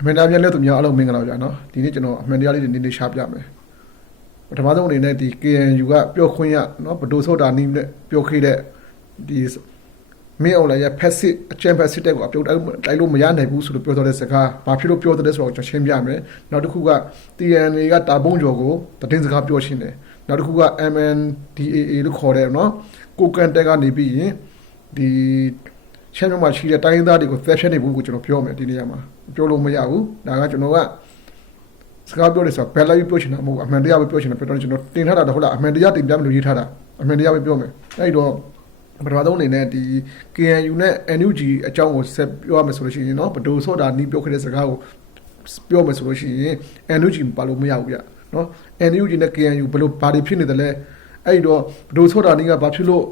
အမှန်တရားပြန်လဲသူများအားလုံးမင်္ဂလာပါဗျာနော်ဒီနေ့ကျွန်တော်အမှန်တရားလေးတွေနည်းနည်းရှားပြမယ်ပထမဆုံးအနေနဲ့ဒီ KNU ကပြောခွင့်ရနော်ဘဒိုဆိုတာနီးနဲ့ပြောခဲ့တဲ့ဒီမင်းအောင်လည်းရဖက်စစ်အချမ်းဖက်စစ်တဲ့ကိုအပြုတ်တိုက်တိုက်လို့မရနိုင်ဘူးဆိုလို့ပြောတော့တဲ့စကားဘာဖြစ်လို့ပြောတဲ့ဆိုတော့ကျွန်တော်ရှင်းပြမယ်နောက်တစ်ခုက TNA ကတာပုံးကျော်ကိုတည်င်းစကားပြောရှင်းတယ်နောက်တစ်ခုက MNDAA လို့ခေါ်တယ်နော်ကိုကန်တက်ကနေပြီးရင်ဒီ ရှမ်းပြည်မှာရှိတဲ့တိုင်းသားတွေကိုသက်ရှင်းနေဘူးကိုကျွန်တော်ပြောမယ်ဒီနေရာမှာပြောလို့မရဘူးဒါကကျွန်တော်ကစကားပြောလို့ဆိုဘယ်လိုက်ပြောချင်တာမဟုတ်အမှန်တရားပဲပြောချင်တာပြောတော့ကျွန်တော်တင်ထားတာတော့ဟုတ်လားအမှန်တရားတင်ပြမလို့ရေးထားတာအမှန်တရားပဲပြောမယ်အဲ့တော့ပထမဆုံးအနေနဲ့ဒီ KNU နဲ့ NUG အကြောင်းကိုဆက်ပြောရမယ်ဆိုလို့ရှိရင်နော်ဘဒိုဆော့တာနီးပြောခဲ့တဲ့စကားကိုပြောမယ်ဆိုလို့ရှိရင် NUG ဘာလို့မရဘူးဗျနော် NUG နဲ့ KNU ဘလို့ဘာတွေဖြစ်နေတယ်လဲအဲ့တော့ဘဒိုဆော့တာနီးကဘာဖြစ်လို့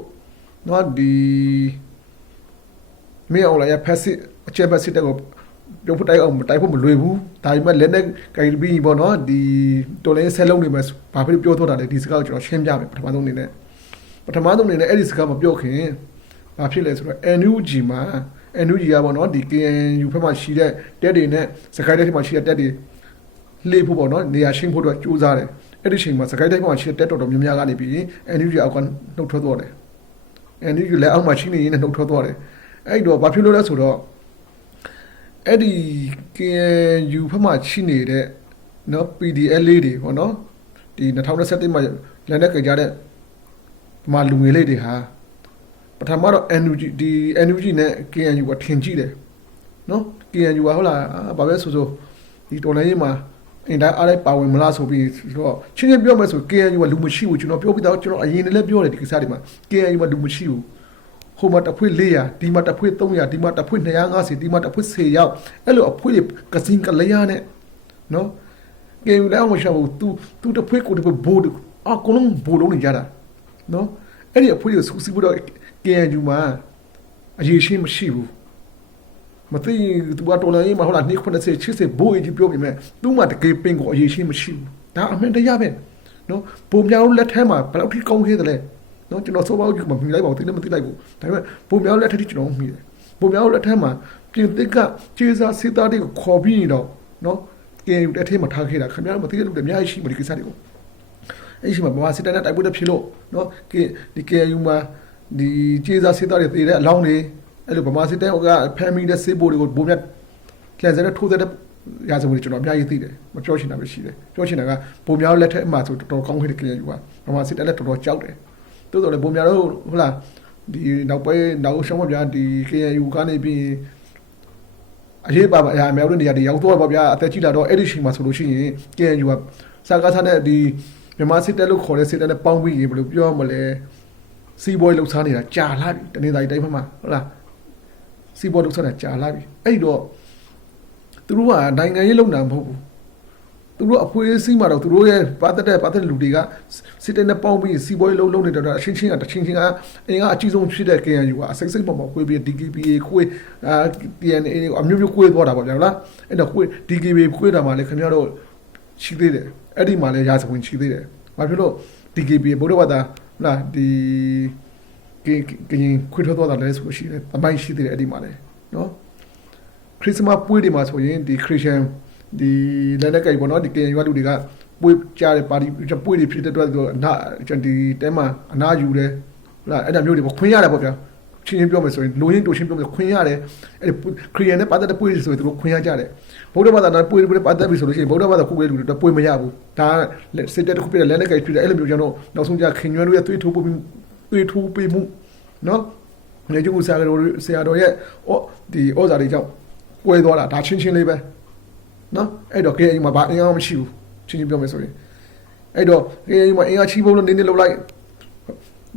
နော်ဒီ မင်းအောင်လာရဖက်စစ်အချက်ဖက်စစ်တက်ကိုပြုတ်ဖတိုက်အောင်တိုက်ဖို့မလွယ်ဘူးဒါပေမဲ့လက်နဲ့ကြိုင်ပြီးပေါ့နော်ဒီတော်လိုင်းဆဲလုံးနေမှာဘာဖြစ်ပြောတော့တာလဲဒီစကားကိုကျွန်တော်ရှင်းပြမယ်ပထမဆုံးအနေနဲ့ပထမဆုံးအနေနဲ့အဲ့ဒီစကားမပြောခင်ဘာဖြစ်လဲဆိုတော့ NUG မှာ NUG ကပေါ့နော်ဒီ KNU ဖက်မှာရှိတဲ့တက်တွေနဲ့စကိုင်းတိုင်းမှာရှိတဲ့တက်တွေလေးဖို့ပေါ့နော်နေရာရှင်းဖို့တော့ကြိုးစားတယ်အဲ့ဒီချိန်မှာစကိုင်းတိုင်းမှာရှိတဲ့တက်တော်တော်များများကနေပြီး NUG အောက်ကနှုတ်ထွက်သွားတယ် NUG လည်းအောက်မှာရှိနေရင်လည်းနှုတ်ထွက်သွားတယ် အဲ့တော့ဘာဖြစ်လို့လဲဆိုတော့အဲ့ဒီ KNU ဖက်မှာရှိနေတဲ့နော် PDL လေးတွေပေါ့နော်ဒီ2021မှာလက်နဲ့ကြကြတဲ့ဒီမှာလူငယ်လေးတွေဟာပထမတော့ NUG ဒီ NUG နဲ့ KNU ကထင်ကြည့်တယ်နော် KNU ကဟုတ်လားအာဘာပဲဆိုဆိုဒီတော်လိုင်းရေးမှာအင်တာအားလိုက်ပါဝင်မလားဆိုပြီးဆိုတော့ချင်းချင်းပြောမယ်ဆို KNU ကလူမရှိဘူးကျွန်တော်ပြောပြီးတော့ကျွန်တော်အရင်တည်းလည်းပြောတယ်ဒီကိစ္စတွေမှာ KNU ကလူမရှိဘူး ဟိုမှာတစ်ဖွေး400ဒီမှာတစ်ဖွေး300ဒီမှာတစ်ဖွေး250ဒီမှာတစ်ဖွေး10ရောက်အဲ့လိုအဖွေးတွေကစင်ကလေးရနဲ့နော်ကဲလည်းအောင်မရှာဘူး तू तू တစ်ဖွေးကိုတစ်ဖွေးဘိုးအကုန်လုံးဘိုးလုံးနေကြတာနော်အဲ့ဒီအဖွေးကိုစူးစီးပြီးတော့ KNU မှာအရေးရှိမရှိဘူးမသိသူကတော်လည်းမဟုတ်လား290 80ဘိုးကြီးပြောပြမယ်သူမှတကယ်ပင်ကိုအရေးရှိမရှိဘူးဒါအမှန်တရားပဲနော်ပုံပြောင်းလက်ထဲမှာဘယ်လောက်ထိကောင်းခဲ့တယ်လဲ နော်ကျွန်တော်စောပေါက်ကြီးကမမိလိုက်ပါဘူးတိလည်းမသိလိုက်ဘူးဒါပေမဲ့ပုံများလက်ထက်ထိကျွန်တော်မိတယ်ပုံများလက်ထက်မှာပြင်သစ်ကကျေးစားစစ်သားတွေကိုခေါ်ပြီးနေတော့နော်ကင်တက်ထဲမှာထားခဲ့တာခင်ဗျားတို့မသိတဲ့လူတွေအများကြီးရှိမှဒီကိစ္စတွေကိုအဲ့ဒီမှာမမစစ်တပ်နဲ့တိုက်ပွဲတွေဖြစ်လို့နော်ကင်ဒီ KU မှာဒီကျေးစားစစ်သားတွေတည်တဲ့အလောင်းတွေအဲ့လိုဗမာစစ်တပ်ကဖမ်းမိတဲ့စစ်ဘိုးတွေကိုဘုံမြတ်ကျန်စတဲ့ထိုးတဲ့ရာဇဝင်ကျွန်တော်အများကြီးသိတယ်မပြောချင်တာပဲရှိတယ်ပြောချင်တာကပုံများလက်ထက်အမှဆိုတော်တော်ကောင်းခဲ့တဲ့ KU ကဗမာစစ်တပ်လည်းတော်တော်ကြောက်တယ် တိုးတော်လည်းပုံများတော့ဟုတ်လားဒီနောက်ပွဲနောက်ရှောင်းမပြဒီ KNU ကနေပြီးအရေးပါပါအရာအများတို့နေရာတွေရောက်တော့ပါဗျာအသက်ကြီးလာတော့အဲ့ဒီချိန်မှာဆိုလို့ရှိရင် KNU ကစကားစားနဲ့ဒီမြန်မာစစ်တပ်လို့ခေါ်တဲ့စစ်တပ်နဲ့ပေါင်းပြီးဘယ်လိုပြောမလဲစီးပွားရေးလှုပ်ရှားနေတာကြာလာပြီတနေ့တိုင်းတိုင်းမှာဟုတ်လားစီးပွားရေးလှုပ်ရှားနေတာကြာလာပြီအဲ့တော့သူတို့ကနိုင်ငံရေးလုပ်တာမဟုတ်ဘူး သူတို့အဖွေးစီးမှာတော့သူတို့ရဲ့ပါသက်တဲ့ပါသက်တဲ့လူတွေကစစ်တပ်နဲ့ပေါင်းပြီးစီးပွားရေးလုံးလုံးနေတော့အချင်းချင်းကတချင်းချင်းကအင်ကအကြီးဆုံးဖြစ်တဲ့ KNU ကအစိတ်စိတ်ပေါ်မှာခွေးပြီး DKBA ခွေးအာ TNA အမျိုးမျိုးခွေးသွားတာပေါ့ဗျာလားအဲ့တော့ခွေး DKBA ခွေးတာမှလည်းခင်ဗျားတို့ရှိသေးတယ်အဲ့ဒီမှာလည်းရာဇဝင်ရှိသေးတယ်ဘာဖြစ်လို့ DKBA ဘုရားဘာသာလားဒီကကရင်ခွေးထွက်သွားတာလဲဆိုလို့ရှိတယ်အမိုင်းရှိသေးတယ်အဲ့ဒီမှာလည်းနော်ခရစ်စမတ်ပွဲတွေမှာဆိုရင်ဒီခရစ်ယာန် ဒီလက်နက်ကင်ပေါ့နော်ဒီကင်ရွာလူတွေကပွဲကြတဲ့ပါတီပွဲတွေဖြစ်တဲ့အတွက်ဆိုအနာဒီတဲမှာအနာယူတယ်ဟုတ်လားအဲ့ဒါမျိုးတွေပေါ့ခွင့်ရတယ်ပေါ့ဗျာချင်းချင်းပြောမယ်ဆိုရင်လိုရင်းတိုချင်းပြောမယ်ခွင့်ရတယ်အဲ့ခရစ်ယာန်နဲ့ပတ်သက်တဲ့ပွဲတွေဆိုရင်သူတို့ခွင့်ရကြတယ်ဗုဒ္ဓဘာသာနဲ့ပွဲတွေပတ်သက်ပြီဆိုလို့ရှိရင်ဗုဒ္ဓဘာသာခုပဲလူတွေပွဲမရဘူးဒါစစ်တဲ့တစ်ခုပြတဲ့လက်နက်ကင်ဖြစ်တဲ့အဲ့လိုမျိုးကျွန်တော်နောက်ဆုံးကြခင်ရွှဲတို့ရဲ့သွေးထိုးပြီးသွေးထိုးပြီးမှုနော်နေကျူဆရာတော်ဆရာတော်ရဲ့ဩဒီဩဇာတွေကြောင့်ကွဲသွားတာဒါချင်းချင်းလေးပဲ နော်အဲ့တော့ KAU မှာဘာအင်အားမရှိဘူးချင်းချင်းပြောမယ်ဆိုရင်အဲ့တော့ KAU မှာအင်အားချီးဖို့လို့နင်းနေလောက်လိုက်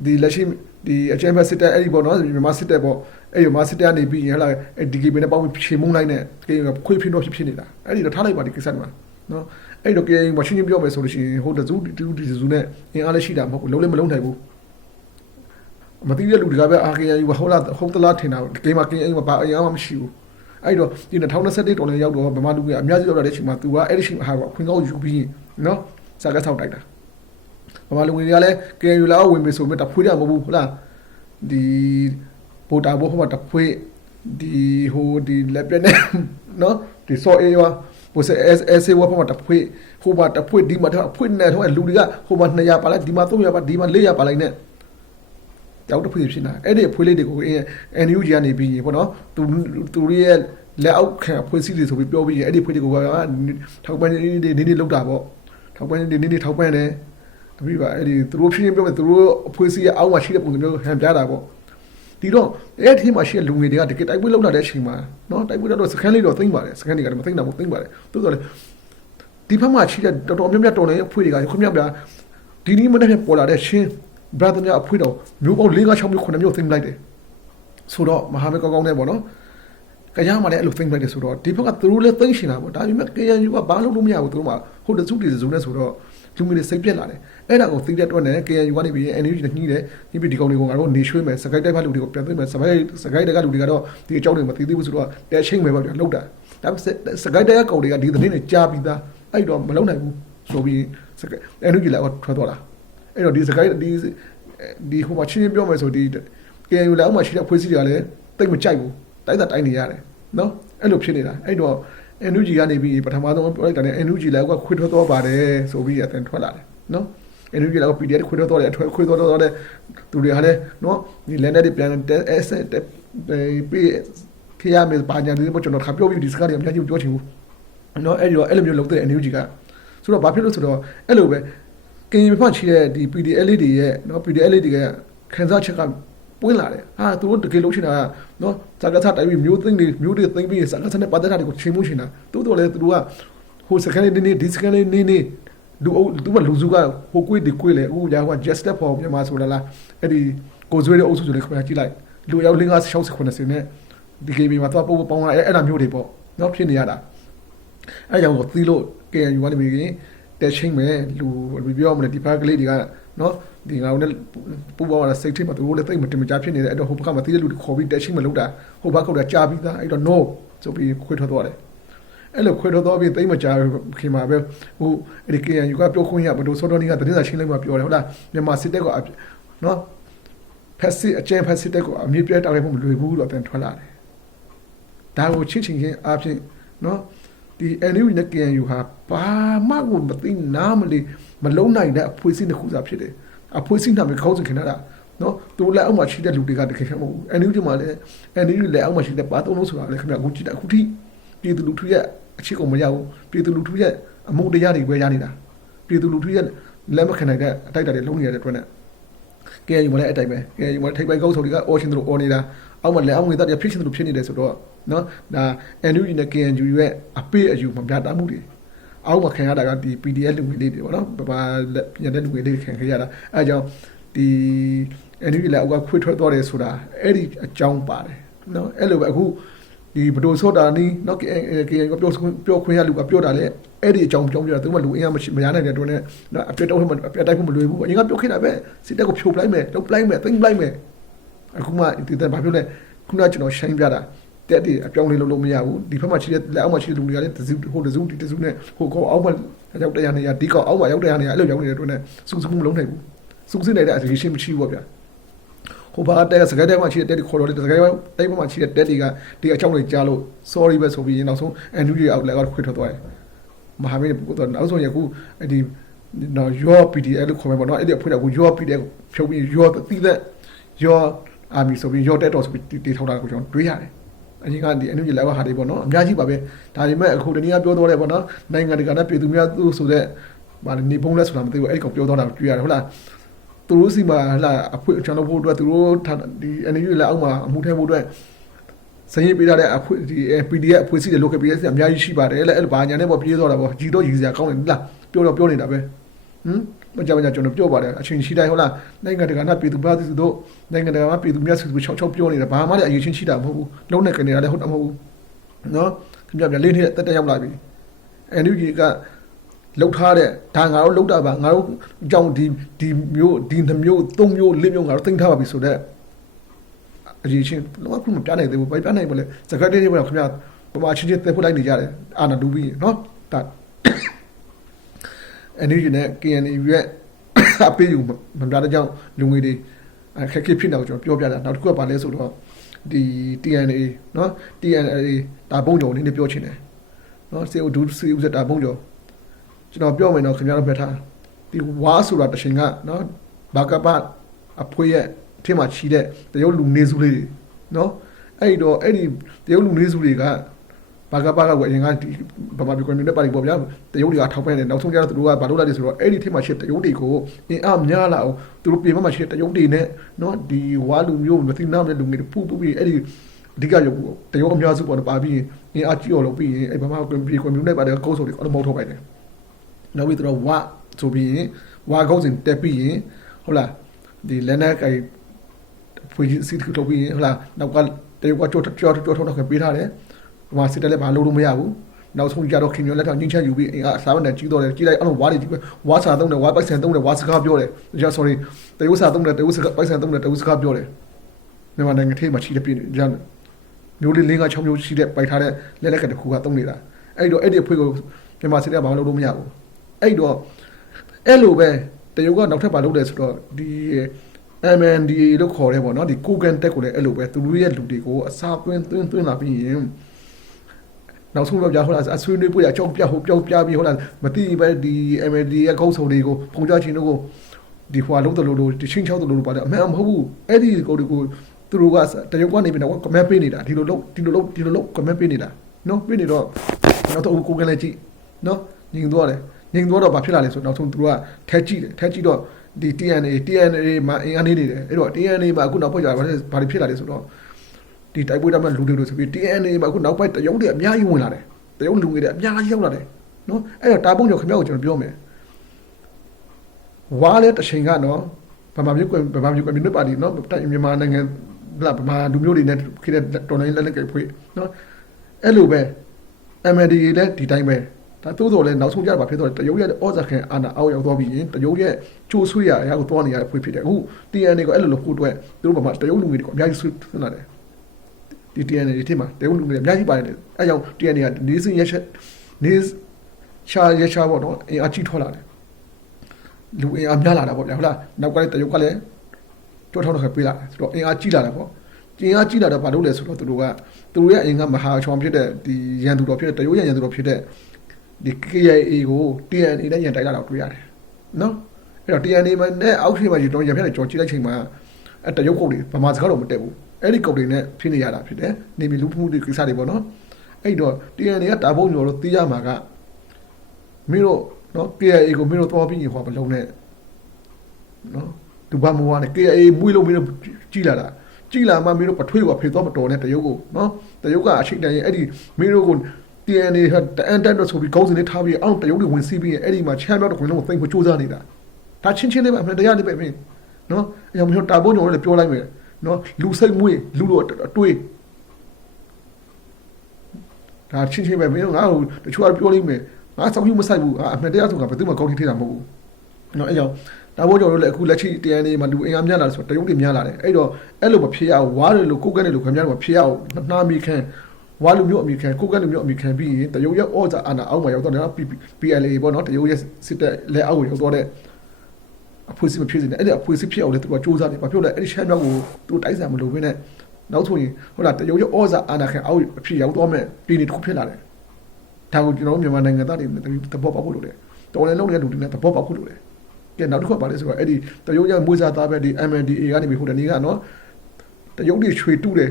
ဒီလက်ရှိဒီအချမ်းဖက်စစ်တပ်အဲ့ဒီပေါ့နော်မြန်မာစစ်တပ်ပေါ့အဲ့ဒီမြန်မာစစ်တပ်ကနေပြီးရင်ဟလာအဲ့ဒီ DKB နဲ့ပေါင်းပြီးခြေမုံလိုက်နဲ့ KAU ကခွေးဖိတော့ဖြစ်ဖြစ်နေတာအဲ့ဒီတော့ထားလိုက်ပါဒီကိစ္စမှာနော်အဲ့တော့ KAU မှာချင်းချင်းပြောမယ်ဆိုလို့ရှိရင်ဟိုတစုတူဒီစုနဲ့အင်အားလည်းရှိတာမဟုတ်ဘူးလုံးလည်းမလုံးနိုင်ဘူးမသိတဲ့လူတွေကပဲ RKAU ကဟုတ်လားဟုတ်သလားထင်တာဂိမ်းမှာ KAU မှာဘာအင်အားမှမရှိဘူး အဲ့တော့ဒီ2021ဒေါ်လာရောက်တော့ဗမာလူကအများကြီးရောက်လာတဲ့အချိန်မှာ तू ကအဲ့ဒီအချိန်မှာဟာအခွင့်ကောင်းယူပြီးနော်စာကဆောက်တိုက်တာဗမာလူတွေကလည်း KU လာဝင်ပြီဆိုမှတဖွေးရမဟုတ်ဘူးဟုတ်လားဒီပိုတာဘောဟိုမှာတဖွေးဒီဟိုဒီလက်ပြက်နဲ့နော်ဒီစောအေးရောဟိုစအက်အက်ဆေဝါဖမှာတဖွေးဟိုမှာတဖွေးဒီမှာတဖွေးနဲ့ဟိုလူတွေကဟိုမှာ200ပါလိုက်ဒီမှာ300ပါဒီမှာ400ပါလိုက်နဲ့ တောက်တဖွေးဖြစ်နေတာအဲ့ဒီအဖွေးလေးတွေကိုအင်း NUG ကနေပြီးပေါ့နော်သူသူရဲ့လက်အောက်ခံအဖွေးစည်းတွေဆိုပြီးပြောပြီးရင်အဲ့ဒီဖွေးတွေကိုကထောက်ပံ့နေနေနေလောက်တာပေါ့ထောက်ပံ့နေနေနေထောက်ပံ့တယ်အပြီးပါအဲ့ဒီသူတို့ဖြစ်ရင်ပြောမယ်သူတို့အဖွေးစည်းရဲ့အောက်မှာရှိတဲ့ပုံစံမျိုးဟန်ပြတာပေါ့ဒီတော့အဲ့ဒီမှာရှိတဲ့လူငယ်တွေကတကယ်တိုက်ပွဲလောက်လာတဲ့အချိန်မှာနော်တိုက်ပွဲတော့စကန်လေးတော့သိမ့်ပါတယ်စကန်တွေကလည်းမသိမ့်တာမဟုတ်သိမ့်ပါတယ်သို့တော်လည်းဒီဘက်မှာရှိတဲ့တော်တော်များများတော်နေအဖွေးတွေကခွင့်မြပြဒီနေ့မနေ့ပေါ်လာတဲ့ရှင်း brother များအဖွေးတော်မျိုးပေါင်း၄၅၆မျိုး9မျိုးသိမ့်လိုက်တယ်ဆိုတော့မဟာမိတ်ကောင်းကောင်းနဲ့ပေါ့နော်ကြမှာလည်းအဲ့လိုသိမ့်လိုက်တယ်ဆိုတော့ဒီဘက်ကသူတို့လည်းသိမ့်ရှင်တာပေါ့ဒါပေမဲ့ KNU ကဘာလို့လို့မရဘူးသူတို့မှဟိုတစုတည်စုနဲ့ဆိုတော့လူမျိုးတွေစိတ်ပြက်လာတယ်အဲ့ဒါကိုသိတဲ့အတွက်နဲ့ KNU ကနေပြီး NUG နဲ့ညှိတယ်ညှိပြီးဒီကောင်တွေကိုငါတို့နေရွှေ့မယ်စကိုက်တိုက်ဖက်လူတွေကိုပြန်သိမ်းမယ်စကိုက်စကိုက်တက်ကလူတွေကတော့ဒီအကြောင်းတွေမသိသေးဘူးဆိုတော့တဲချင်းပဲပေါ့ဗျာလောက်တာဒါပေမဲ့စကိုက်တက်ကောင်တွေကဒီသတင်းတွေကြားပြီးသားအဲ့တော့မလုံနိုင်ဘူးဆိုပြီးစကိုက် NUG လည်းထွက်သွားတာ အဲ့တော့ဒီစကိုက်ဒီဒီဟိုမှာချင်းချင်းပြောမယ်ဆိုဒီ KNU လည်းအောက်မှာရှိတဲ့ဖွဲ့စည်းတွေကလည်းတိတ်မကြိုက်ဘူးတိုက်တာတိုင်းနေရတယ်နော်အဲ့လိုဖြစ်နေတာအဲ့တော့ NUG ကနေပြီးပထမဆုံးပြောလိုက်တာနဲ့ NUG လည်းကခွေထွက်သွားပါတယ်ဆိုပြီးအတန်ထွက်လာတယ်နော် NUG လည်း PDF ခွေထွက်သွားတယ်အထွေခွေထွက်သွားတဲ့သူတွေဟာလည်းနော်ဒီ land တွေပြန်တက် asset ပေးခရမယ်ပါညာဒီပေါ်ကျွန်တော်ခါပြောပြီးဒီစကားတွေအများကြီးပြောချင်ဘူးနော်အဲ့ဒီတော့အဲ့လိုမျိုးလုပ်တဲ့ NUG ကဆိုတော့ဘာဖြစ်လို့ဆိုတော့အဲ့လိုပဲ ကင်ဖတ်ချီတဲ့ဒီ PDL လေးတွေရဲ့နော် PDL လေးတွေကခံစားချက်ကပွင့်လာတယ်ဟာသူတို့တကယ်လို့ရှိတာကနော်ဇာကစားတိုင်းပြီးမျိုးသိမ့်တွေမျိုးတွေသိမ့်ပြီးဇာကစားနဲ့ပတ်သက်တာတွေကိုချိန်မှုရှင်တာတိုးတော့လေသူတို့ကဟိုစကန်လေးနေဒီစကန်လေးနေနေလူအုပ်သူကလူစုကဟိုကွေးဒီကွေးလေအခုကြာဟို just step for မြန်မာဆိုတာလားအဲ့ဒီကိုဇွေးတဲ့အုပ်စုဆိုလေခင်ဗျာကြည့်လိုက်လူရောက်5 6 60နဲ့ဒီ KB မှာသွားပို့ပေါင်းလာအဲ့အဲ့ဒါမျိုးတွေပေါ့နော်ဖြစ်နေရတာအဲ့ကြောင့်ကိုသီးလို့ KNU ကနေပြီး တက်ချင်းမဲ့လူပြောမလဲဒီဘက်ကလေးတွေကနော်ဒီငါတို့နဲ့ပူပေါင်းရတာစိတ်ထိမှသူတို့လည်းသိမတင်မကြဖြစ်နေတယ်အဲ့တော့ဟိုဘက်ကမသိတဲ့လူတွေခေါ်ပြီးတက်ချင်းမလုပ်တာဟိုဘက်ကတော့ကြာပြီးသားအဲ့တော့ no ဆိုပြီးခွေထွက်သွားတယ်အဲ့လိုခွေထွက်သွားပြီးသိမကြခင်မှာပဲဟိုအဲ့ဒီ KNU ကပြောခွင့်ရဘဒိုစောတော်နီကသတင်းစာရှင်းလင်းမှာပြောတယ်ဟုတ်လားမြန်မာစစ်တပ်ကနော်ဖက်စစ်အကျဉ်းဖက်စစ်တပ်ကအမြင့်ပြဲတောင်းရဖို့မလွယ်ဘူးလို့အတန်ထွက်လာတယ်ဒါကိုချစ်ချင်ချင်းအဖြစ်နော် ဒီ NU နဲ့ KNU ဟာဘာမှကိုမသိနားမလီမလုံးနိုင်တဲ့အဖွေးစင်းတစ်ခုစားဖြစ်တယ်အဖွေးစင်းနာမည်ခေါင်းစဉ်ခင်တာနော်သူလက်အောက်မှာရှိတဲ့လူတွေကတကယ်မဟုတ်ဘူး NU ဒီမှာလည်း NU လက်အောက်မှာရှိတဲ့ပါသုံးလို့ဆိုတာလည်းခင်ဗျအခုကြည့်တာအခုထိပြည်သူလူထုရဲ့အချစ်ကိုမရဘူးပြည်သူလူထုရဲ့အမှုတရားတွေပဲရနေတာပြည်သူလူထုရဲ့လက်မခံနိုင်တဲ့အတိုက်အတာတွေလုံးနေရတဲ့အတွက်နဲ့ကဲယူမလဲအတိုက်ပဲကဲယူမလဲထိပ်ပိုက်ကောက်ဆိုတွေကအော်ရှင်တို့အော်နေတာအောက်မှာလက်အောက်ငွေသားတွေဖြစ်ရှင်တို့ဖြစ်နေတယ်ဆိုတော့ နော်ဒါ NUG နဲ့ KNU ရဲ့အပေးအယူမပြတာမှုတွေအောက်မှာခံရတာကဒီ PDF လူငွေလေးတွေပေါ့နော်ဘာညတဲ့လူငွေလေးခံခဲ့ရတာအဲအကြောင်းဒီ NUG လည်းအောက်ကခွေထွက်သွားတယ်ဆိုတာအဲ့ဒီအကြောင်းပါတယ်နော်အဲ့လိုပဲအခုဒီဘဒိုဆော့တာနီးနော် KN ကပြောပြောခွင့်ရလူကပြောတာလေအဲ့ဒီအကြောင်းပြောပြတာသူကလူအင်အားမရှိမရနိုင်တဲ့အတွက်နဲ့နော်အပြတ်တော့မှအပြတ်တိုက်ဖို့မလွယ်ဘူးအရင်ကပြောခဲ့တာပဲစစ်တပ်ကိုဖြိုပလိုက်မယ်တုပ်ပလိုက်မယ်သိမ့်ပလိုက်မယ်အခုမှဒီတဲ့ဘာပြောလဲခုနကကျွန်တော်ရှိုင်းပြတာ တက်တည်းအပြောင်းလဲလုပ်လို့မရဘူးဒီဘက်မှာရှိတဲ့လက်အောက်မှာရှိတဲ့လူတွေကလည်းတစုဟိုတစုဒီတစုနဲ့ဟိုကောအောက်မှာရောက်တဲ့ရနေရဒီကောအောက်မှာရောက်တဲ့ရနေရအဲ့လိုရောက်နေတဲ့အတွက်နဲ့စုစုမလုံးနိုင်ဘူးစုစုနေတဲ့အစီအစဉ်မရှိဘူးဗျာဟိုဘာတဲ့စကားတဲ့မှာရှိတဲ့တက်ဒီခေါ်တော့တဲ့စကားတိုက်မှာရှိတဲ့တက်ဒီကဒီအကြောင်းတွေကြားလို့ sorry ပဲဆိုပြီးရင်နောက်ဆုံး NUG အောက်လက်ကခွေထွက်သွားတယ်မဟာမင်းကတော့နောက်ဆုံးရခုအဲ့ဒီနော် your PDF လို့ခေါ်မှာပေါ့နော်အဲ့ဒီအဖွဲ့က your PDF ဖြုတ်ပြီး your တိသက် your army ဆိုပြီး your တက်တော်ဆိုပြီးတည်ထောင်တာကိုကျွန်တော်တွေးရတယ် အရင်ကဒီအနုကြီးလောက်ဟာတွေပေါ့နော်အများကြီးပါပဲဒါပေမဲ့အခုတနည်းအားပြောတော့တယ်ပေါ့နော်နိုင်ငံတကာနဲ့ပြည်သူများသူဆိုတဲ့ဗာနေပုံးလဲဆိုတာမသိဘူးအဲ့ဒီကောင်ပြောတော့တာတွေ့ရတယ်ဟုတ်လားသူတို့စီမှာဟလာအဖွေကျွန်တော်ဖို့အတွက်သူတို့ဒီအနုကြီးလက်အောက်မှာအမှုထဲဖို့အတွက်စရင်ပေးထားတဲ့အဖွေဒီ PDF အဖွေစီတဲ့ local PDF အများကြီးရှိပါတယ်လေအဲ့လိုဘာညာနဲ့ပေါ့ပြေးတော့တာပေါ့ကြီးတော့ကြီးစရာကောင်းတယ်လားပြောတော့ပြောနေတာပဲဟမ် မကြမကြကျွန်တော်ပြောပါတယ်အချင်းရှိတိုင်းဟုတ်လားနိုင်ငံတကာနဲ့ပြည်သူပါသူတို့နိုင်ငံတကာမှာပြည်သူများစုစုချောက်ချောက်ပြောနေတာဘာမှလည်းအရေးချင်းရှိတာမဟုတ်ဘူးလုံးနဲ့ကနေရလည်းဟုတ်တယ်မဟုတ်ဘူးနော်ခင်ဗျာပြန်လေးနေတဲ့တက်တက်ရောက်လာပြီ NUG ကလှုပ်ထားတဲ့ဒါငါတို့လှုပ်တာပါငါတို့အကြောင်းဒီဒီမျိုးဒီနှမျိုးသုံးမျိုးလေးမျိုးငါတို့သိမ်းထားပါပြီဆိုတော့အရေးချင်းလုံးဝခုမပြနိုင်သေးဘူးဘာပြနိုင်မလဲစကားလေးတွေပေါ့ခင်ဗျာပမာချင်းချင်းတက်ဖို့လိုက်နေကြတယ်အာနာဒူဘီနော်ဒါ NUG နဲ့ KNU ရဲ့အပေးယူမပြတဲ့ကြောင့်လူငွေတွေအခက်အခဲဖြစ်နေအောင်ကျွန်တော်ပြောပြတာနောက်တစ်ခုကဘာလဲဆိုတော့ဒီ TNA เนาะ TNA ဒါပုံကြုံလေးနဲ့ပြောချင်တယ် နော်စေဦးဒူစီဦးဇတာဘုံကျော်ကျွန်တော်ပြောမယ်နော်ခင်ဗျားတို့ဖက်ထားဒီဝါဆိုတာတရှင်ကနော်ဘာကပတ်အဖွေးရဲ့အထင်မှာချီတဲ့တရုတ်လူနေစုလေးတွေနော်အဲ့တော့အဲ့ဒီတရုတ်လူနေစုတွေက ဘာကပတ်ကကိုအရင်ကဒီဗမာပြည်ကွန်မြူနတီပါတီပေါ့ဗျာတရုတ်တွေကထောက်ပံ့တယ်နောက်ဆုံးကျတော့သူတို့ကဘာလုပ်လိုက်လဲဆိုတော့အဲ့ဒီထင်မှာရှိတဲ့တရုတ်တွေကိုအင်အားများလာအောင်သူတို့ပြင်မှာရှိတဲ့တရုတ်တွေနဲ့နော်ဒီဝါလူမျိုးမသိနာတဲ့လူငယ်တွေပူပူပြီးအဲ့ဒီအဓိကရုပ်ကိုတရုတ်အများစုပေါ်တော့ပါပြီးရင်အင်းအကြည့်အောင်လုပ်ပြီးရင်အဲ့ဘာမှကွန်ပျူကွန်ပျူတာပါတယ်ကောက်ဆိုတွေအလုံးမောက်ထုတ်လိုက်တယ်။နောက်ပြီးတော့ဝါဆိုပြီးရင်ဝါကောက်စဉ်တက်ပြီးရင်ဟုတ်လားဒီလက်နက်ကိုင်ဖွေးစီထူထုတ်ပြီးရင်ဟုတ်လားနောက်ကတရုတ်ကကြောကြောကြောထုတ်တော့ခပေးထားတယ်။ဟို မှာစစ်တက်လည်းဘာလို့လို့မရဘူး။နောက်ဆုံးကြတော့ခင်မျိုးလက်ထောက်ညှင်းချက်ယူပြီးအင်းအစားမနဲ့ကြီးတော့တယ်ကြီးလိုက်အဲ့လိုဝါတွေကြီးပဲဝါစာသုံးတယ်ဝါပိုက်ဆန်သုံးတယ်ဝါစကားပြောတယ်။ just sorry တရုတ်စာသုံးတယ်တရုတ်စကားပိုက်ဆန်သုံးတယ်တရုတ်စကားပြောတယ်။မြန်မာနိုင်ငံထဲမှာရှိတဲ့ပြည်ကြမ်းမျိုးလေး၄၅6မျိုးရှိတဲ့ပိုက်ထားတဲ့လက်လက်ကတစ်ခုကသုံးနေတာအဲ့တော့အဲ့ဒီအဖွေးကိုမြန်မာစစ်တပ်ကဘာမှလုပ်လို့မရဘူးအဲ့တော့အဲ့လိုပဲတရုတ်ကနောက်ထပ်ဘာလုပ်လဲဆိုတော့ဒီ MNDA လို့ခေါ်တယ်ပေါ့နော်ဒီကိုကန်တက်ကိုလည်းအဲ့လိုပဲသူတို့ရဲ့လူတွေကိုအစာသွင်းသွင်းသွင်းလာပြီးရင် နောက်ဆုံးတော့ကြာဟုတ်လားအဆွေးနွေးပွဲအကြောင်းပြဟိုပြောပြပြီးဟုတ်လားမသိပဲဒီ MNDA ရဲ့ကောက်ဆုံတွေကိုဖုန်ကြချင်းတို့ကိုဒီဟွာလုံးတလို့လို့ဒီချင်းချောက်တလို့လို့ပါတယ်အမှန်မဟုတ်ဘူးအဲ့ဒီကိုတွေကိုသူတို့ကတရုတ်ကနေပြီးတော့ comment ပေးနေတာဒီလိုလုံးဒီလိုလုံးဒီလိုလုံး comment ပေးနေတာနော်ပေးနေတော့နောက်တော့ကိုကလည်းကြည့်နော်ညီသွားတယ်ညီသွားတော့ဘာဖြစ်လာလဲဆိုတော့နောက်ဆုံးသူတို့ကထဲကြည့်တယ်ထဲကြည့်တော့ဒီ TNA TNA မှာအင်အားနေနေတယ်အဲ့တော့ TNA မှာအခုနောက်ပိုင်းကျဘာလဲဘာဖြစ်လာလဲဆိုတော့ ဒီတိုက်ပွဲတမ်းလူတွေလို့ဆိုပြီး TNA မှာအခုနောက်ပိုင်းတရုတ်တွေအများကြီးဝင်လာတယ်တရုတ်လူငယ်တွေအများကြီးရောက်လာတယ်နော်အဲ့တော့တာပုံကျော်ခင်ဗျားကိုကျွန်တော်ပြောမယ်ဝါလဲတစ်ချိန်ကနော်ဗမာမျိုးကွယ်ဗမာမျိုးကွယ်မြို့ပါတီနော်တိုက်မြန်မာနိုင်ငံလာဗမာလူမျိုးတွေနဲ့ခေတဲ့တော်လိုင်းလက်လက်ကဖွေးနော်အဲ့လိုပဲ MND လည်းဒီတိုင်းပဲဒါသို့တော်လည်းနောက်ဆုံးကြပါဖြစ်တော့တရုတ်ရဲ့ဩဇာခံအာဏာအောက်ရောက်သွားပြီးရင်တရုတ်ရဲ့ကြိုးဆွေးရအရာကိုသွားနေရတဲ့ဖွေးဖြစ်တယ်အခု TNA ကိုအဲ့လိုလို့ဖို့အတွက်သူတို့ဗမာတရုတ်လူငယ်တွေကိုအများကြီးဆွေးဆွေးလာတယ် ဒီ TNA တွေထိမှာတရုတ်လူငယ်တွေအများကြီးပါတယ်အဲကြောင့် TNA ကနေစဉ်ရက်ချက်နေရှာရက်ရှာပေါ့နော်အင်အားကြီးထွက်လာတယ်လူအင်အားများလာတာပေါ့ဗျာဟုတ်လားနောက်ကလည်းတရုတ်ကလည်းကြောထောက်တော့ပေးလာတယ်ဆိုတော့အင်အားကြီးလာတာပေါ့အင်အားကြီးလာတော့ဘာလို့လဲဆိုတော့သူတို့ကသူတို့ရဲ့အင်ကမဟာချောင်ဖြစ်တဲ့ဒီရန်သူတော်ဖြစ်တဲ့တရုတ်ရန်သူတော်ဖြစ်တဲ့ဒီ KIA ကို TNA နဲ့ရန်တိုက်လာတော့တွေ့ရတယ်နော်အဲ့တော့ TNA မှာနဲ့အောက်ထစ်မှာယူတော့ရန်ဖြစ်တဲ့ကြော်ကြည့်လိုက်ချိန်မှာအဲတရုတ်ကုတ်တွေဗမာစကားတော့မတက်ဘူး အဲ့ဒီကုတ်တွေနဲ့ဖြစ်နေရတာဖြစ်တယ်နေမီလူမှုတွေကိစ္စတွေပေါ့နော်အဲ့တော့ TNA ကတာဖို့ညော်လို့သိရမှာကမင်းတို့နော် KIA ကိုမင်းတို့သွားပြီးဟောမလုံးနဲ့နော်ဒူဘာမွားနဲ့ KIA မွေးလို့မင်းတို့ကြည်လာတာကြည်လာမှမင်းတို့ပထွေးကဖေတော့မတော်နဲ့တရုတ်ကိုနော်တရုတ်ကအချိန်တန်ရင်အဲ့ဒီမင်းတို့ကို TNA ဟာတန်တန်တော့ဆိုပြီးကောင်းစင်လေးထားပြီးအောင်တရုတ်တွေဝင်စီးပြီးအဲ့ဒီမှာချမ်းမြောက်တဲ့ခွင်လုံးကိုသိမ့်ဖို့စူးစမ်းနေတာဒါချင်းချင်းလေးပဲအမှန်တရားလေးပဲမင်းနော်အဲ့ကြောင့်မင်းတို့တာဘုံညော်လည်းပြောလိုက်မယ် နော်လူစိတ်မွေးလူတို့အတွေးဒါချင်းချင်းပဲမင်းတို့ငါ့ကိုတချို့ကပြောလိမ့်မယ်ငါစောင်းယူမဆိုင်ဘူးအမှန်တရားဆိုတာဘယ်သူမှကောင်းထိထိတာမဟုတ်ဘူးနော်အဲ့ကြောင့်ဒါဘောကျော်တို့လည်းအခုလက်ရှိတရားနေမှာလူအင်အားများလာတယ်ဆိုတော့တရုတ်တွေများလာတယ်အဲ့တော့အဲ့လိုမဖြစ်ရအောင်ဝါးတယ်လို့ကိုယ်ကနေလို့ခင်ဗျားတို့မဖြစ်ရအောင်နှာမီခန့်ဝါလူမျိုးအမိခံကိုယ်ကလူမျိုးအမိခံပြီးရင်တရုတ်ရဲ့ဩဇာအာဏာအောက်မှာရောက်တော့တယ် PLA ပေါ့နော်တရုတ်ရဲ့စစ်တပ်လက်အောက်ကိုရောက်တော့တဲ့ အဖွေးစစ်မဖြစ်စေနဲ့အဲ့ဒီအဖွေးစစ်ဖြစ်အောင်လည်းသူကစူးစမ်းတယ်ဘာဖြစ်လဲအဲ့ဒီရှမ်းမြောက်ကိုသူတိုက်ဆိုင်မလို့ဘဲနဲ့နောက်ဆိုရင်ဟုတ်လားတရုတ်ရဲ့ဩဇာအာဏာခံအောက်အဖြစ်ရောက်တော့မဲ့ပြည်နေတစ်ခုဖြစ်လာတယ်ဒါကိုကျွန်တော်တို့မြန်မာနိုင်ငံသားတွေသဘောပေါက်ဖို့လိုတယ်တော်လည်းလုံးနေတဲ့လူတွေနဲ့သဘောပေါက်ဖို့လိုတယ်ကဲနောက်တစ်ခုကပါလဲဆိုတော့အဲ့ဒီတရုတ်ရဲ့မွေးစားသားပဲဒီ MNDA ကနေပြီးဟိုတနေ့ကနော်တရုတ်တွေချွေတူးတယ်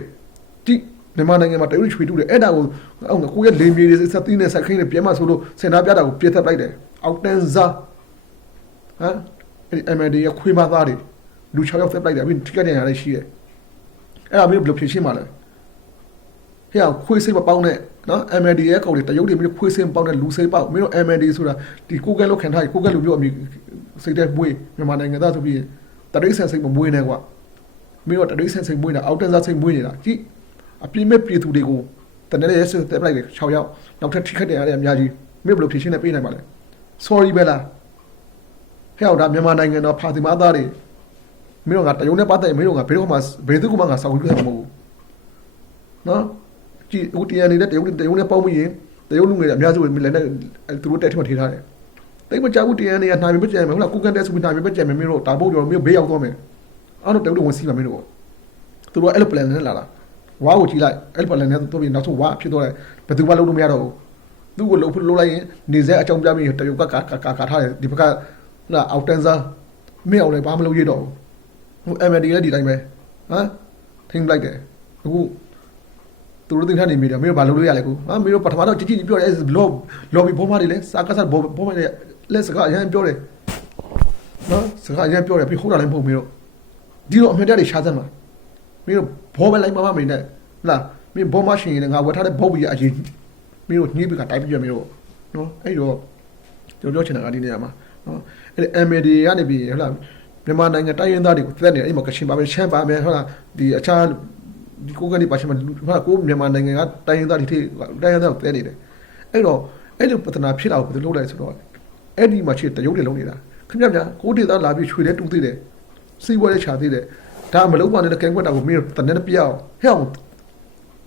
တိမြန်မာနိုင်ငံမှာတရုတ်ချွေတူးတယ်အဲ့ဒါကိုအောင်ကိုရဲ့လေမြေတွေစက်သီးနဲ့ဆက်ခင်းတွေပြဲမှဆိုလို့စင်နာပြတာကိုပြတ်သက်လိုက်တယ်အောက်တန်းစားဟမ် အဲ့ဒီ MNDA ရဲ့ခွေးမသားတွေလူ6ယောက်သက်လိုက်တယ်ပြီးတိကက်နေရတဲ့ရှိတယ်အဲ့ဒါမျိုးဘယ်လိုဖြေရှင်းမှာလဲဟဲ့ခွေးစိတ်မပေါင်းနဲ့နော် MND ရဲ့ကောင်တွေတရုတ်တွေမျိုးခွေးစင်းပေါင်းတဲ့လူစိတ်ပေါက်မင်းတို့ MND ဆိုတာဒီကိုကဲလို့ခံထားကိုကဲလူမျိုးအမိစိတ်တဲ့မွေးမြန်မာနိုင်ငံသားဆိုပြီးတရိတ်ဆန်စိတ်မမွေးနဲ့ကွာမင်းတို့တရိတ်ဆန်စိတ်မွေးတာအောက်တန်းစားစိတ်မွေးနေတာကြည့်အပြင်းမဲ့ပြည်သူတွေကိုတနေ့ရက်စစ်တက်လိုက်တယ်6ယောက်နောက်ထပ်ထိခတ်တယ်ရတဲ့အများကြီးမင်းဘယ်လိုဖြေရှင်းနေပေးနိုင်ပါလဲ sorry ပဲလား ဟဲ့အောင်ဒါမြန်မာနိုင်ငံတော်ဖာစီမာသားတွေမင်းတို့ကတရုတ်နဲ့ပတ်သက်မင်းတို့ကဘယ်တော့မှဘယ်သူမှငါစောင့်ကြည့်မှာမဟုတ်ဘူးနော်ကြည့်ဦးတရားနေတဲ့တရုတ်တရုတ်နဲ့ပေါင်းပြီးရင်တရုတ်လူငယ်တွေအများစုလည်းနဲ့သူတို့တက်ထမထေးထားတယ်တိတ်မကြောက်ဘူးတရားနေရနိုင်မကြံမယ်ဟုတ်လားကုကန်တက်ဆိုပြီးနိုင်မကြံမယ်မင်းတို့ဒါပုတ်ကြော်မင်းဘေးရောက်သွားမယ်အဲ့တော့တရုတ်တွေဝင်စီးပါမင်းတို့သူတို့အဲ့လို plan နဲ့လာတာဝါကိုကြည့်လိုက်အဲ့လို plan နဲ့တော့ပြီးနောက်ဆုံးဝါဖြစ်သွားတယ်ဘယ်သူမှလုံးလို့မရတော့ဘူးသူ့ကိုလှုပ်ဖို့လှုပ်လိုက်ရင်နေစဲအကြောင်းပြပြီးတရုတ်ကကာကာကာကာထားတယ်ဒီဘက်က လာအောက်တန်းစားမင်းအောင်လည်းဘာမလုပ်ရတော့ဘူးဟို MD လည်းဒီတိုင်းပဲဟမ်ထိမ့်လိုက်တယ်အခုသူတို့တင်ထားနေမိတယ်မင်းတို့ဘာလုပ်လို့ရလဲကူဟာမင်းတို့ပထမတော့ကြည့်ကြည့်ပြောတယ်လောလော်ဘီဘောမတွေလေစာကစားဘောဘောမတွေလက်စကားအရင်ပြောတယ်နော်စကားအရင်ပြောတယ်ပြီးဟုတ်တာလည်းမဟုတ်မင်းတို့ဒီတော့အမြတ်တွေရှားစမ်းမှာမင်းတို့ဘောပဲလိုက်မမမင်းနဲ့လားမင်းဘောမရှိရင်ငါဝတ်ထားတဲ့ဘောပြီးအရင်မင်းတို့ညှိပြီးကတိုက်ပြပြမင်းတို့နော်အဲ့တော့ကျွန်တော်ပြောချင်တာကဒီနေရာမှာ နော်အဲ့ဒီ MD ကနေပြီးဟုတ်လားမြန်မာနိုင်ငံတိုင်းရင်းသားတွေကိုတက်နေတယ်အဲ့မှာကချင်ပါမယ်ရှမ်းပါမယ်ဟုတ်လားဒီအခြားဒီကိုကနေပါရှင်မှာဟုတ်လားကိုမြန်မာနိုင်ငံကတိုင်းရင်းသားတွေထိတိုင်းရင်းသားကိုတက်နေတယ်အဲ့တော့အဲ့လိုပဒနာဖြစ်တာကိုဘယ်လိုလုပ်လဲဆိုတော့အဲ့ဒီမှာရှိတရုတ်တွေလုံးနေတာခင်ဗျာဗျာကိုဒေသလာပြီးချွေလဲတူသေးတယ်စီးပွားရေးချသေးတယ်ဒါမလုံးပါနဲ့ကဲကွက်တာကိုမင်းတနေ့ပြအောင်ဟဲ့အောင်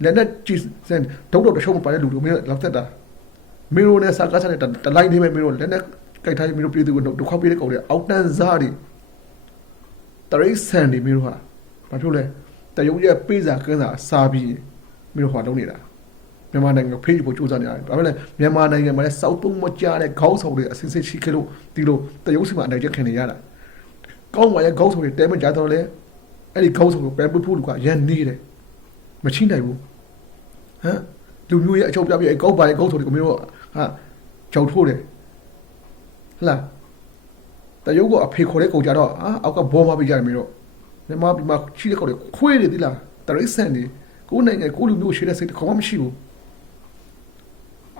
လည်းနဲ့ကြည့်စမ်းဒုတ်တော့တရှုံးမပါတဲ့လူတို့မင်းလောက်သက်တာမင်းတို့နဲ့စာကားစားနဲ့တလိုက်နေမယ်မင်းတို့လည်းနဲ့ ကြိုက်ထားမင်းတို့ပြည်သူကိုဒုက္ခပေးတဲ့ကောင်တွေအောက်တန်းစားတွေတရိတ်ဆန်တွေမင်းတို့ဟာဘာဖြစ်လဲတရုတ်ရဲ့ပေးစာကန်းစာစားပြီးမင်းတို့ဟာလုံးနေတာမြန်မာနိုင်ငံဖေးဖို့စူးစမ်းနေရတယ်ဒါပေမဲ့မြန်မာနိုင်ငံမှာလည်းစောက်သုံးမကြတဲ့ခေါင်းဆောင်တွေအစင်းစင်းရှိခဲ့လို့ဒီလိုတရုတ်စီမှာအနိုင်ကျခင်နေရတာကောင်းပါရဲ့ခေါင်းဆောင်တွေတဲမကြတော့လဲအဲ့ဒီခေါင်းဆောင်ကိုပဲပွဖို့လူကရန်နေတယ်မချိနိုင်ဘူးဟမ်လူမျိုးရဲ့အချုပ်ပြပြကောက်ပါရဲ့ခေါင်းဆောင်တွေကိုမင်းတို့ဟာကြောက်ထိုးတယ် ဟလားတရုတ်ကအဖေခေါ်တဲ့ကောင်ကြတော့အာအောက်ကဘောမပေးကြတယ်မင်းတို့မြန်မာပြည်မှာရှိတဲ့ကောင်တွေခွေးတယ်သီလားတရိတ်ဆန်နေကိုယ်နိုင်ငံကိုလူမျိုးရှိတဲ့စိတ်တစ်ခေါင်းမရှိဘူး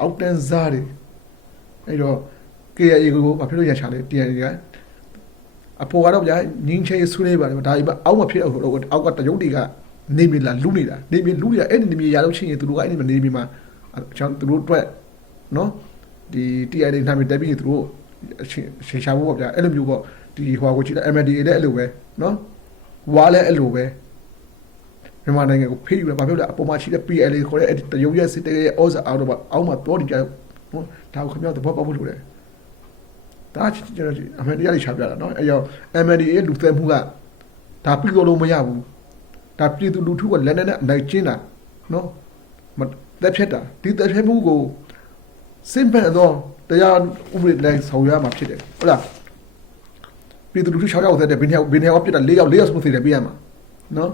အောက်တန်းစားတယ်အဲ့တော့ KIA ကိုဘာဖြစ်လို့ရချလဲ TNA ကအပေါ်ကတော့ဗျာငင်းချေဆွေးနေပါတယ်ဒါကြီးပဲအောက်မှာဖြစ်အောင်လို့အောက်ကတရုတ်တွေကနေမီလာလူနေတာနေမီလူနေတာအဲ့ဒီနေမီရလို့ချင်းရင်သူတို့ကအဲ့ဒီနေမီမှာအချောင်းသူတို့အတွက်နော်ဒီ TNA နာမည်တက်ပြီးသူတို့အချင်း ရှေရှာဖို့ပေါ့ဗျာအဲ့လိုမျိုးပေါ့ဒီဟိုကိုကြည့်လိုက် MNDA လည်းအဲ့လိုပဲနော်ဝါလည်းအဲ့လိုပဲမြန်မာနိုင်ငံကိုဖေးယူတယ်ဘာဖြစ်လဲအပေါ်မှာရှိတဲ့ PLA ခေါ်တဲ့အဲ့ဒီတရုတ်ရဲ့စစ်တဲ့ဩဇာအောက်တော့အောက်မှာတော့နေကြနော်ဒါကိုခင်ဗျားတို့ဘောပေါက်ဖို့လိုတယ်ဒါကျွန်တော်အမှန်တရားလေးချပြတာနော်အဲ့ရော MNDA ရဲ့လူသက်မှုကဒါပြီးလို့မရဘူးဒါပြည်သူလူထုကလက်နဲ့နဲ့အနိုင်ကျင်းတာနော်မတက်ဖြတ်တာဒီတက်ဖြတ်မှုကိုစင်ပန်တော့ တရားဥပဒေတိုင်းဆောင်ရွက်မှာဖြစ်တယ်ဟုတ်လားပြည်သူလူထု6ယောက်သက်တဲ့ဘယ်နှစ်ယောက်ဘယ်နှစ်ယောက်ပြစ်တာ4ယောက်4ယောက်စမှုသေးတယ်ပြရမှာနော်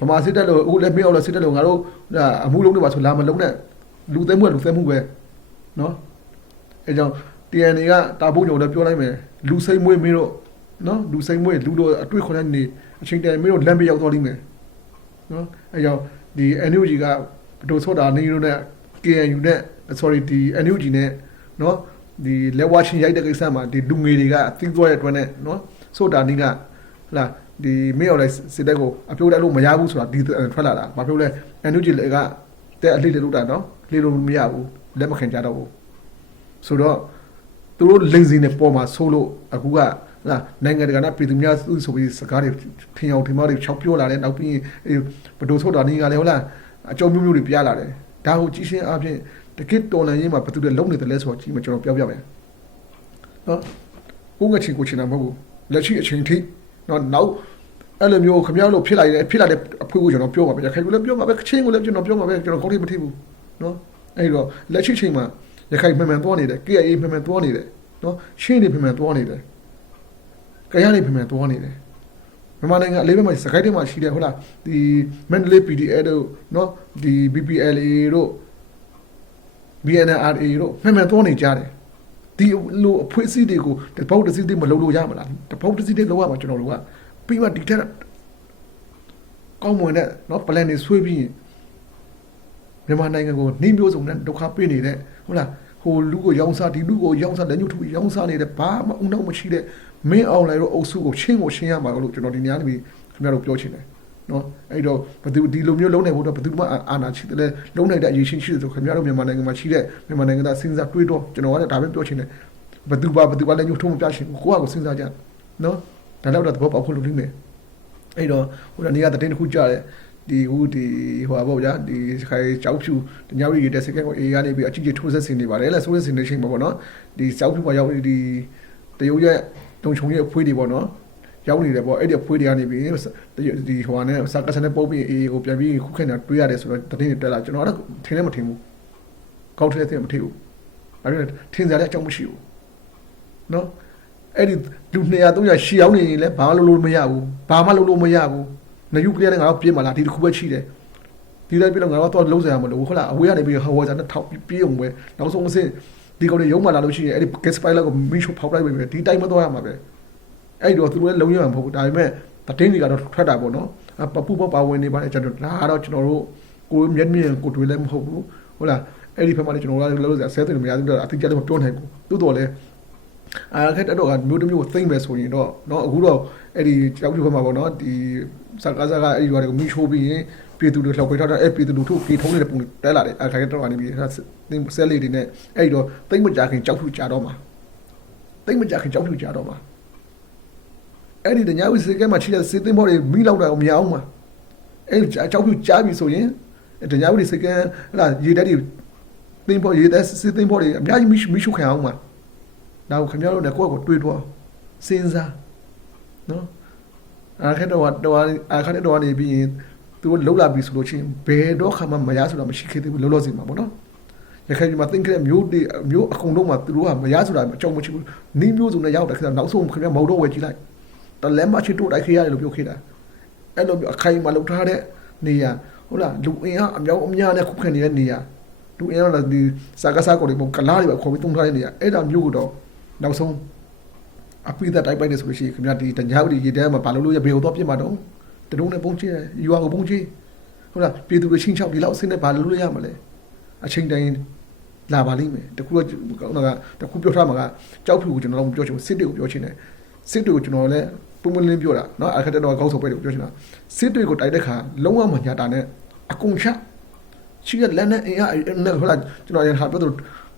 ဗမာစစ်တပ်လို့အခုလည်းမင်းအောင်လည်းစစ်တပ်လို့ငါတို့အမှုလုံးတွေပါဆိုလာမလုံးနဲ့လူသက်မှုကလူသက်မှုပဲနော်အဲကြောင့် TNA ကတာဖို့ညုံလည်းပြောလိုက်မယ်လူစိမ့်မွေးမင်းတို့နော်လူစိမ့်မွေးလူတို့အတွေ့ခွန်တဲ့နေအချိန်တည်းမင်းတို့လမ်းပြရောက်သွားလိမ့်မယ်နော်အဲကြောင့်ဒီ NUG ကဘဒိုဆော့တာနေတို့နဲ့ KNU နဲ့ sorry ဒီ NUG နဲ့ နော်ဒီလက်ဝါချင်းရိုက်တဲ့ကိစ္စမှာဒီလူငယ်တွေကသိသွားတဲ့အတွက်နဲ့နော်ဆော့တာနေကလာဒီမင်းအောင်လည်းစစ်တပ်ကိုအပြိုးတက်လို့မရဘူးဆိုတာဒီထွက်လာတာဘာဖြစ်လဲ NUG လည်းကတဲ့အလှည့်လို့တာနော်လှည့်လို့မရဘူးလက်မခံကြတော့ဘူးဆိုတော့သူတို့လိန်စင်နဲ့ပေါ်မှာဆိုးလို့အခုကလာနိုင်ငံတကာနဲ့ပြည်သူများစုဆိုပြီးစကားတွေထင်အောင်ထင်မှားတွေချောက်ပြောလာတယ်နောက်ပြီးဘဒိုဆော့တာနေကလည်းဟုတ်လားအကြောင်းမျိုးမျိုးတွေပြလာတယ်ဒါကိုကြီးရှင်းအပြင်တ ကစ်တော်လန်ရေးမှာဘယ်သူတွေလုံနေတယ်လဲဆိုတော့ကြီးမကျွန်တော်ပြောပြမယ်နော်ကိုငချင်းကိုချင်တာမဟုတ်ဘူးလက်ရှိအချိန်ထိနော်နောက်အဲ့လိုမျိုးခမရောက်လို့ဖြစ်လာရင်ဖြစ်လာတဲ့အဖွေးကိုကျွန်တော်ပြောပါပဲခိုင်ကိုလည်းပြောပါပဲချင်းကိုလည်းကျွန်တော်ပြောပါပဲကျွန်တော်ကောင်းထိမထိဘူးနော်အဲ့တော့လက်ရှိချိန်မှာရခိုင်မှန်မှန်သွားနေတယ် KIA မှန်မှန်သွားနေတယ်နော်ရှင်းနေမှန်မှန်သွားနေတယ်ကြရနေမှန်မှန်သွားနေတယ်မြန်မာနိုင်ငံအလေးပဲမှာစကိုင်းထဲမှာရှိတယ်ဟုတ်လားဒီ Mandalay PDA တို့နော်ဒီ BPLA တို့ BNRA တို့မှန်မှန်သွားနေကြတယ်ဒီလိုအဖွဲ့အစည်းတွေကိုတပေါက်တစ်စီးတည်းမလုပ်လို့ရမလားတပေါက်တစ်စီးတည်းလောက်ရမှာကျွန်တော်တို့ကပြီးမှဒီထက်ကောင်းမွန်တဲ့နော် plan တွေဆွဲပြီးမြန်မာနိုင်ငံကိုနှိမ့်မျိုးစုံနဲ့ဒုက္ခပေးနေတဲ့ဟုတ်လားဟိုလူကိုရောင်းစားဒီလူကိုရောင်းစားလက်ညှိုးထုရောင်းစားနေတဲ့ဘာမှအုံနောက်မရှိတဲ့မင်းအောင်လိုက်တော့အုပ်စုကိုရှင်းကိုရှင်းရမှာလို့ကျွန်တော်ဒီညနေပြီးခင်ဗျားတို့ပြောချင်တယ် နော်အဲ့တော့ဘယ်သူဒီလိုမျိုးလုံးနိုင်ဖို့တော့ဘယ်သူမှအာဏာရှိတယ်လုံးနိုင်တဲ့အရေးရှိရှိတယ်ဆိုခင်ဗျားတို့မြန်မာနိုင်ငံမှာရှိတဲ့မြန်မာနိုင်ငံသားစဉ်းစားတွေးတော့ကျွန်တော်ကလည်းဒါပဲပြောချင်တယ်ဘယ်သူပါဘယ်သူပါလက်ညှိုးထုံးမပြရှင်ကိုကကိုစဉ်းစားကြနော်ဒါတော့တော့သဘောပေါက်ဖို့လုပ်လိမ့်မယ်အဲ့တော့ဟိုနေရာတဲ့တစ်ခုကြားတယ်ဒီဟိုဒီဟိုပါဗျာဒီခိုင်ကြောက်ဖြူညောင်ရီတဲ့စကက်ကိုအေးကနေပြီးအကြည့်ကြည့်ထိုးဆက်စင်နေပါတယ်လဲဆိုးစင်နေချိန်မှာပေါ့နော်ဒီကြောက်ဖြူမှာရောက်နေဒီတရုတ်ရဲ့တုံချုံရဲ့အဖွေးတွေပေါ့နော် ရောက်နေတယ်ပေါ့အဲ့ဒီအဖွေးတွေကနေပြီးဒီဟိုကနေစကားစနဲ့ပုတ်ပြီးအေးကိုပြန်ပြီးခုခိုင်တာတွေးရတယ်ဆိုတော့တတင်းတက်လာကျွန်တော်ကတော့ထင်လည်းမထင်ဘူးကောက်ထဲထဲမထင်ဘူးဒါပေမဲ့ထင်စရာလည်းအကြောင်းမရှိဘူးနော်အဲ့ဒီလူ200 300ရှီအောင်နေရင်လည်းဘာမှလုပ်လို့မရဘူးဘာမှလုပ်လို့မရဘူးနယူကလ িয়ার နဲ့ငါတို့ပြစ်မှာလားဒီတစ်ခုပဲရှိတယ်ဒီလိုက်ပြတော့ငါတို့တော့လုံးစရာမလိုဘူးဟုတ်လားအဝေးကနေပြီးဟောဝါဂျာနဲ့ထောက်ပြေးအောင်ပဲနောက်ဆုံးအဆင့်ဒီကောင်တွေရုံးမှလာလို့ရှိရင်အဲ့ဒီ gas spider ကိုမီးရှို့ဖောက်လိုက်ပြီပဲဒီတိုင်းမသွားရမှာပဲ အဲ့တော့သူတို့လည်းလုံးရမှာမဟုတ်ဘူးဒါပေမဲ့တတင်းတွေကတော့ထွက်တာပေါ့နော်အပပူပပါဝင်နေပါတယ်ကျွန်တော်ဒါကတော့ကျွန်တော်တို့ကိုမျက်မြင်ကိုတွေ့လည်းမဟုတ်ဘူးဟုတ်လားအဲ့ဒီဖက်မှာလည်းကျွန်တော်တို့လည်းလို့စရာဆဲတယ်မရဘူးတော့အတိအကျလည်းမပြောနိုင်ဘူးတိုးတော်လည်းအားခက်တော့ကမျိုးတစ်မျိုးကိုသိမ့်မယ်ဆိုရင်တော့เนาะအခုတော့အဲ့ဒီကြောက်ပြူဖက်မှာပေါ့เนาะဒီစကားစကားအဲ့ဒီရွာတွေကိုမီးရှိုးပြီးရင်ပြည်သူတွေလောက်ခွေထားတာအဲ့ပြည်သူလူထုပြေထုံးနေတဲ့ပုံတွေတဲလာတယ်အခါကျတော့ကနေပြီးဆဲလေးတွေနဲ့အဲ့တော့သိမ့်မကြခင်ကြောက်ဖြူကြတော့မှာသိမ့်မကြခင်ကြောက်ဖြူကြတော့မှာ အဲ့ဒီတညာဝိစေကဲမှာချိတဲ့စေသိမ့်ဖို့တွေမိလောက်တာမရအောင်မှာအဲ့ကြောက်ဖြူကြားပြီဆိုရင်တညာဝိစေကဲဟလာရေတက်တွေသိမ့်ဖို့ရေတက်စေသိမ့်ဖို့တွေအများကြီးမိရှုခံအောင်မှာဒါကိုခင်ဗျားတို့လည်းကိုယ့်ကိုတွေးတော့စဉ်းစားနော်အခက်တော့တော့အခက်တော့နေပြီးရင်သူလှုပ်လာပြီဆိုလို့ချင်းဘယ်တော့ခါမှမရဆိုတာမရှိခဲ့သေးဘူးလောလောဆယ်မှာပေါ့နော်ရခိုင်ပြည်မှာသင်ခဲ့တဲ့မျိုးတွေမျိုးအကုန်လုံးမှာသူတို့ကမရဆိုတာအကြောင်းမရှိဘူးနီးမျိုးစုံနဲ့ရောက်တယ်ခါနောက်ဆုံးခင်ဗျမဟုတ်တော့ဝယ်ကြည့်လိုက် တလဲမချစ်တို့တိုက်ခေရတယ်လို့ပြောခဲ့တာအဲ့လိုအခိုင်မှာလှုပ်ထားတဲ့နေရာဟုတ်လားလူအင်အားအမြောက်အများနဲ့ခုခံနေတဲ့နေရာလူအင်အားလည်းဒီစာကစားကိုတွေပုံကလားတွေပဲခေါ်ပြီးတုံးထားတဲ့နေရာအဲ့ဒါမျိုးကတော့နောက်ဆုံးအပိသက်တိုက်ပိုက်နေဆိုလို့ရှိရင်ခင်ဗျဒီတညာဥဒီရေတဲမှာဘာလို့လို့ရဘေကိုတော့ပြစ်မှာတော့တတုံးနဲ့ပုံချတယ်ယူအောင်ပုံချဟုတ်လားပြည်သူတွေချင်းချောက်ဒီလောက်အစင်းနဲ့ဘာလို့လို့ရမလဲအချိန်တိုင်းလာပါလိမ့်မယ်တခုတော့ကောင်းတာကတခုပြောထားမှာကကြောက်ဖြူကိုကျွန်တော်တို့ပြောချင်စစ်တွေကိုပြောချင်တယ်စစ်တွေကိုကျွန်တော်လည်း ပုံမလင်းပြောတာနော်အခက်တက်တော့ကောင်းဆုံးပဲလို့ပြောချင်တာစစ်တွေကိုတိုက်တဲ့ခါလုံးဝမညာတာနဲ့အကုန်ချချီရလက်နဲ့အင်အားနဲ့ဟိုလာကျွန်တော်ရန်ဟာပြောသူ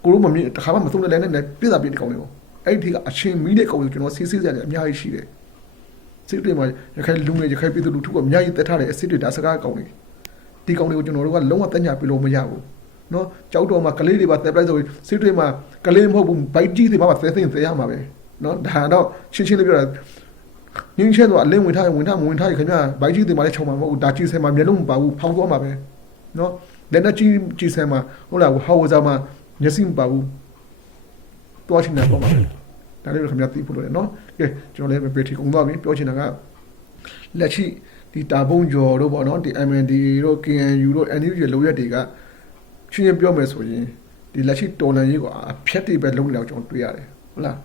ကိုရုမမြင်တခါမှမဆုံးတဲ့လက်နဲ့ပြစ်တာပြစ်တဲ့ကောင်လေးပေါ့အဲ့ဒီကအချင်းမီးတဲ့ကောင်လေးကျွန်တော်ဆေးဆေးစရာလည်းအများကြီးရှိတယ်စစ်တွေမှာရခိုင်လူငယ်ရခိုင်ပြည်သူလူထုကအများကြီးတက်ထားတဲ့အစစ်တွေဒါစကားကောင်လေးဒီကောင်လေးကိုကျွန်တော်တို့ကလုံးဝတက်ညာပြလို့မရဘူးနော်ကြောက်တော်မှာကလေးတွေပါတက်ပလိုက်ဆိုပြီးစစ်တွေမှာကလေးမဟုတ်ဘူးဘိုက်ကြီးတွေပါပါသဲသိမ့်သဲရမှာပဲနော်ဒါတော့ချင်းချင်းလေးပြောတာ ငင်းချက်တော့အလင်းဝင်ထားရင်ဝင်ထားမဝင်ထားရင်ခင်ဗျာဘိုက်ကြီးတွေမှာလည်းခြုံမှာမဟုတ်ဘူးဒါကြီးဆဲမှာမျက်လုံးမပါဘူးဖောင်းသွားမှာပဲနော်လက်နဲ့ကြီးကြီးဆဲမှာဟုတ်လားဟောဝဇာမှာမျက်စိမပါဘူးတွားချင်တယ်ပေါ့မှာဒါလေးခင်ဗျာသိဖို့လို့နော်ကဲကျွန်တော်လည်းပေထီကုန်သွားပြီပြောချင်တာကလက်ရှိဒီတာဘုံကျော်တို့ပေါ့နော်ဒီ MND တို့ KNU တို့ NUG လောက်ရက်တွေကချင်းချင်းပြောမယ်ဆိုရင်ဒီလက်ရှိတော်လန်ရေးကအဖြတ်တွေပဲလုံးနေတော့ကျွန်တော်တွေ့ရတယ်ဟုတ်လား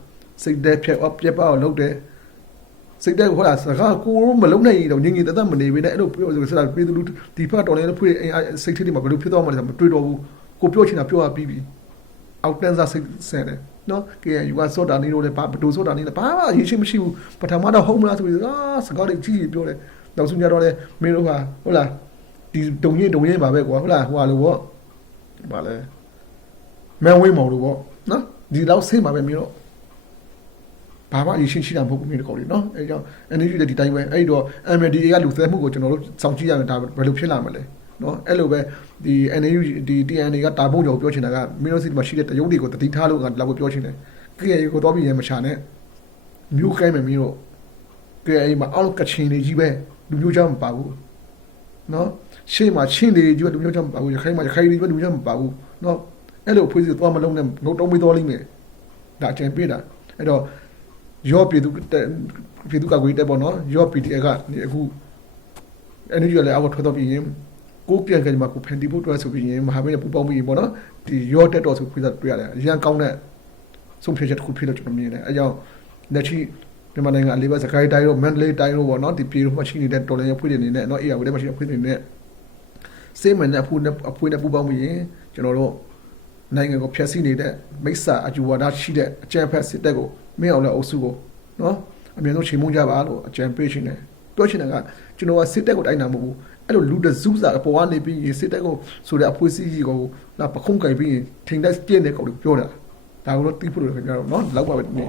စိတ်သက်ဖြတ်အပြက်ပါအောင်လုပ်တယ် စိတ်သက်ဟိုလားစကားကိုရောမလုံးနိုင်တော့ငင်းငင်းတသက်မနေဘဲနဲ့အဲ့လိုပြောဆိုတာပြည်သူလူဒီဖက်တော်လန်ရေးဖွေးစိတ်ထိတွေမှာဘယ်လိုဖြစ်သွားမှလဲဆိုမတွေ့တော့ဘူးကိုပြောချင်တာပြောရပြီးပြီအောက်တန်းစားစိတ်ဆန်တယ်နော်ကဲယူကစောတာနေလို့လည်းဘာဘဒူစောတာနေလည်းဘာမှအရေးရှိမရှိဘူးပထမတော့ဟုတ်မလားဆိုပြီးအာစကားတွေကြီးကြီးပြောတယ်နောက်ဆုံးကြတော့လေမင်းတို့ဟာဟုတ်လားဒီတုံရင်တုံရင်ပါပဲကွာဟုတ်လားဟိုဟာလို့ပေါ့ဗာလဲမန်ဝေးမောင်လို့ပေါ့နော်ဒီလောက်စိတ်ပါပဲမင်းတို့ ဘာမှအရေးရှိရှိတာမဟုတ်ဘူးမင်းတို့ကောက်လေနော်အဲကြောင့် energy လည်းဒီတိုင်းပဲအဲ့တော့ MLD ကလူသဲမှုကိုကျွန်တော်တို့စောင့်ကြည့်ရမယ်ဒါဘယ်လိုဖြစ်လာမလဲနော်အဲ့လိုပဲဒီ NAU ဒီ TNA ကတာဖို့ကြော်ပြောချင်တာကမင်းတို့စီမှာရှိတဲ့တရုတ်တွေကိုတတိထားလို့ကလောက်ပြောချင်တယ် KA ကိုတော့ပြီးရင်မချာနဲ့မျိုးကိုင်းမယ်မင်းတို့ KA မှာအောက်ကချင်နေကြီးပဲလူမျိုးချမ်းမပါဘူးနော်ရှေ့မှာချင်းနေကြီးပဲလူမျိုးချမ်းမပါဘူးရခိုင်မှာရခိုင်ကြီးပဲလူမျိုးချမ်းမပါဘူးနော်အဲ့လိုဖွဲ့စီသွားမလုံးနဲ့ငုတ်တုံးပြီးသွားလိမ့်မယ်ဒါအကျန်ပြတာအဲ့တော့ ရောပြည်သူပြည်သူကကွေးတက်ပေါ့နော်ရော PTA ကအခု energy လည်းအောက်ထွက်တော့ပြီးရင်ကိုပြန်ကြမှာကိုဖန်တီဖို့အတွက်ဆိုပြီးရင်မဟာမိတ်နဲ့ပူပေါင်းပြီးပေါ့နော်ဒီရောတက်တော်ဆိုပြီးတော့တွေ့ရတယ်အရန်ကောင်းတဲ့ဆုံးဖြတ်ချက်တစ်ခုဖြစ်လို့ကျွန်တော်မြင်တယ်အဲကြောင့်လက်ရှိမြန်မာနိုင်ငံအလေးပါစကိုင်းတိုင်းတို့မန္တလေးတိုင်းတို့ပေါ့နော်ဒီပြည်တို့မှရှိနေတဲ့တော်လည်းဖွင့်နေနေနဲ့နော်အေးရဝဲမှရှိတဲ့ဖွင့်နေနေစေမန်နဲ့အဖူနဲ့အဖွင့်နဲ့ပူပေါင်းပြီးရင်ကျွန်တော်တို့နိုင်ငံကိုဖျက်ဆီးနေတဲ့မိစ္ဆာအကျူဝါဒရှိတဲ့အကြံဖက်စစ်တပ်ကို မင်းအောင်လည်းအုပ်စုကိုနော်အမြင်ဆုံးချိန်မုန်းကြပါလို့အကြံပေးရှင်တယ်ပြောချင်တာကကျွန်တော်ကစစ်တပ်ကိုတိုက်တာမဟုတ်ဘူးအဲ့လိုလူတစုစာအပေါ်ကနေပြီးစစ်တပ်ကိုဆိုတဲ့အဖွေးစီးကြီးကိုလာပခုံးကြိုင်ပြီးထိန်တက်ပြည့်တဲ့ကောင်ကိုပြောတာဒါကတော့တိဖို့လို့ခင်ဗျားတို့နော်လောက်ပါပဲဒီနေ့